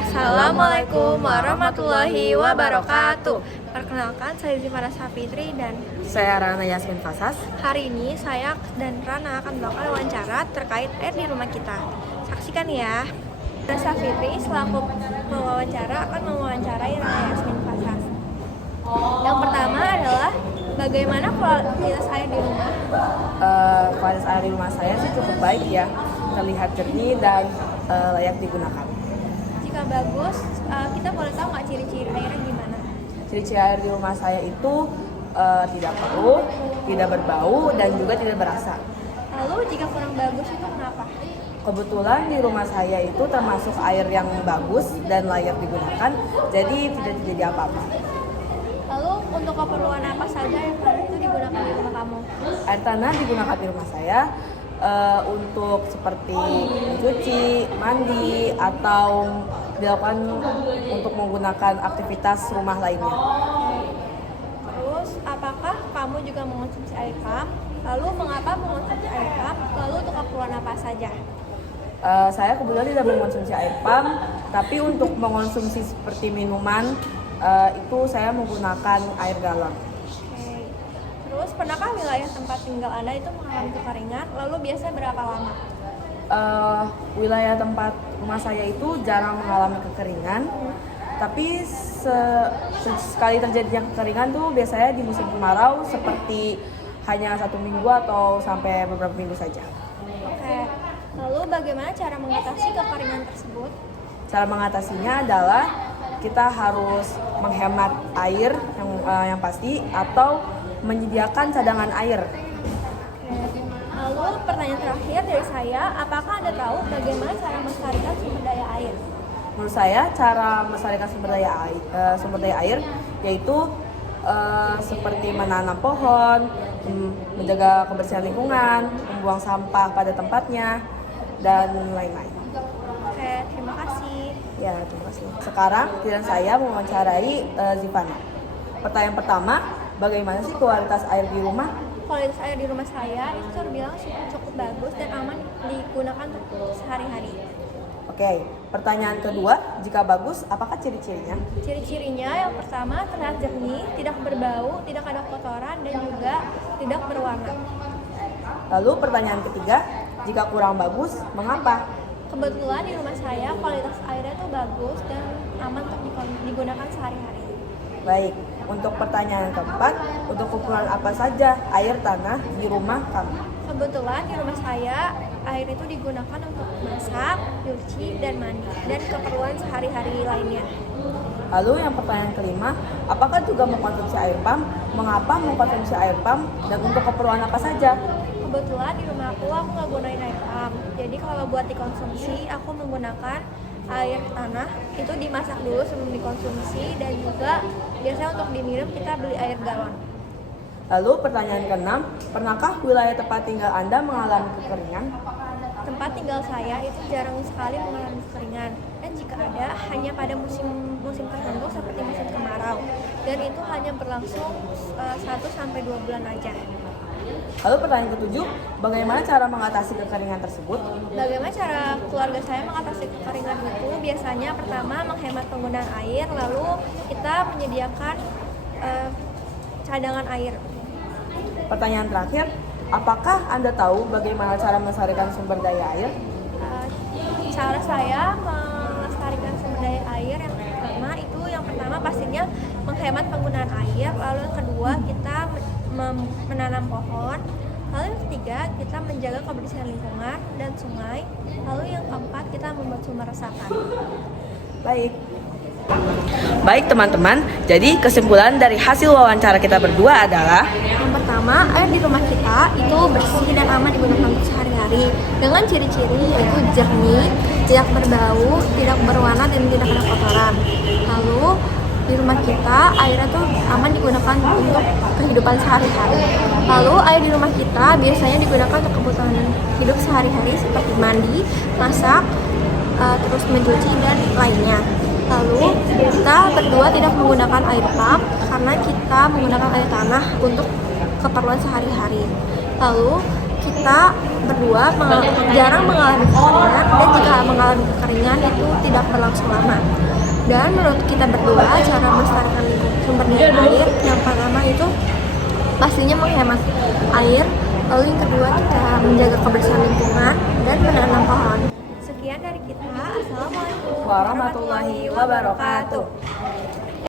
Assalamualaikum warahmatullahi wabarakatuh. Perkenalkan, saya Zifara Safitri dan Saya Rana Yasmin Fasas. hari ini saya dan Rana akan melakukan wawancara terkait air di rumah kita. Saksikan ya. Rana Safitri selaku pewawancara akan mewawancarai Rana Yasmin Fasas. Yang pertama adalah bagaimana kualitas air di rumah? Kualitas air di rumah saya sih cukup baik ya, terlihat jernih dan layak digunakan. Jika bagus, kita boleh tahu nggak ciri-ciri airnya gimana? Ciri-ciri air di rumah saya itu tidak keruh, tidak berbau, dan juga tidak berasa. Lalu jika kurang bagus itu kenapa? Kebetulan di rumah saya itu termasuk air yang bagus dan layak digunakan, jadi tidak terjadi apa-apa. Lalu untuk keperluan apa saja yang itu digunakan di rumah kamu? Air tanah digunakan di rumah saya untuk seperti mencuci, mandi, atau dilakukan untuk menggunakan aktivitas rumah lainnya. Terus, apakah kamu juga mengonsumsi air pump? Lalu, mengapa mengonsumsi air pump? Lalu, untuk keperluan apa saja? Saya kebetulan tidak mengonsumsi air pump, tapi untuk mengonsumsi seperti minuman itu saya menggunakan air galon. Oke. Terus, pernahkah wilayah tempat tinggal Anda itu mengalami kekeringan? Lalu, biasanya berapa lama? Wilayah tempat rumah saya itu jarang mengalami kekeringan, tapi sekali terjadinya kekeringan tuh biasanya di musim kemarau, seperti hanya 1 minggu atau sampai beberapa minggu saja. Oke. Lalu, bagaimana cara mengatasi kekeringan tersebut? Cara mengatasinya adalah kita harus menghemat air yang pasti, atau menyediakan cadangan air. Oke. Lalu, pertanyaan terakhir dari saya, apakah Anda tahu bagaimana cara melestarikan sumber daya air? Menurut saya cara melestarikan sumber daya air yaitu seperti menanam pohon, menjaga kebersihan lingkungan, membuang sampah pada tempatnya, dan lain-lain. Oke, terima kasih. Ya, terima kasih. Sekarang giliran saya mewawancarai Zivana. Pertanyaan pertama, bagaimana sih kualitas air di rumah? Kualitas air di rumah saya itu terbilang cukup bagus dan aman digunakan untuk sehari-hari. Oke, pertanyaan kedua, jika bagus, apakah ciri-cirinya? Ciri-cirinya yang pertama terlihat jernih, tidak berbau, tidak ada kotoran, dan juga tidak berwarna. Lalu pertanyaan ketiga, jika kurang bagus, mengapa? Kebetulan di rumah saya kualitas airnya itu bagus dan aman untuk digunakan sehari-hari. Baik, untuk pertanyaan keempat, untuk keperluan apa saja air tanah di rumah kamu? Kebetulan di rumah saya air itu digunakan untuk masak, cuci, dan mandi, dan keperluan sehari-hari lainnya. Lalu yang pertanyaan kelima, apakah juga mengkonsumsi air pump? Mengapa mengkonsumsi air pump dan untuk keperluan apa saja? Kebetulan di rumah aku nggak gunain air pump. Jadi kalau buat dikonsumsi, aku menggunakan air tanah. Itu dimasak dulu sebelum dikonsumsi, dan juga biasanya untuk diminum kita beli air galon. Lalu pertanyaan keenam, pernahkah wilayah tempat tinggal Anda mengalami kekeringan? Tempat tinggal saya itu jarang sekali mengalami kekeringan, dan jika ada hanya pada musim tertentu seperti musim kemarau, dan itu hanya berlangsung 1-2 bulan aja. Lalu pertanyaan ketujuh, bagaimana cara mengatasi kekeringan tersebut? Bagaimana cara keluarga saya mengatasi kekeringan itu? Biasanya pertama menghemat penggunaan air, lalu kita menyediakan cadangan air. Pertanyaan terakhir, apakah Anda tahu bagaimana cara melestarikan sumber daya air? Cara saya melestarikan sumber daya air yang pertama pastinya menghemat penggunaan air, lalu yang kedua kita menanam pohon, lalu yang ketiga kita menjaga kebersihan lingkungan dan sungai, lalu yang keempat kita membuat sumur resapan. Baik teman-teman, jadi kesimpulan dari hasil wawancara kita berdua adalah Yang pertama, air di rumah kita itu bersih dan aman digunakan untuk sehari-hari dengan ciri-ciri yaitu jernih, tidak berbau, tidak berwarna, dan tidak ada kotoran. Lalu di rumah kita airnya tuh aman digunakan untuk kehidupan sehari-hari. Lalu air di rumah kita biasanya digunakan untuk kebutuhan hidup sehari-hari seperti mandi, masak, terus mencuci, dan lainnya. Lalu kita berdua tidak menggunakan air pump karena kita menggunakan air tanah untuk keperluan sehari-hari. Lalu kita berdua jarang mengalami kekeringan, dan jika mengalami kekeringan itu tidak berlangsung lama. Dan menurut kita berdua, cara melestarikan sumber daya air yang pertama itu pastinya menghemat air, lalu yang kedua kita menjaga kebersihan lingkungan dan menanam pohon. Sekian dari kita. Assalamualaikum Warahmatullahi wabarakatuh.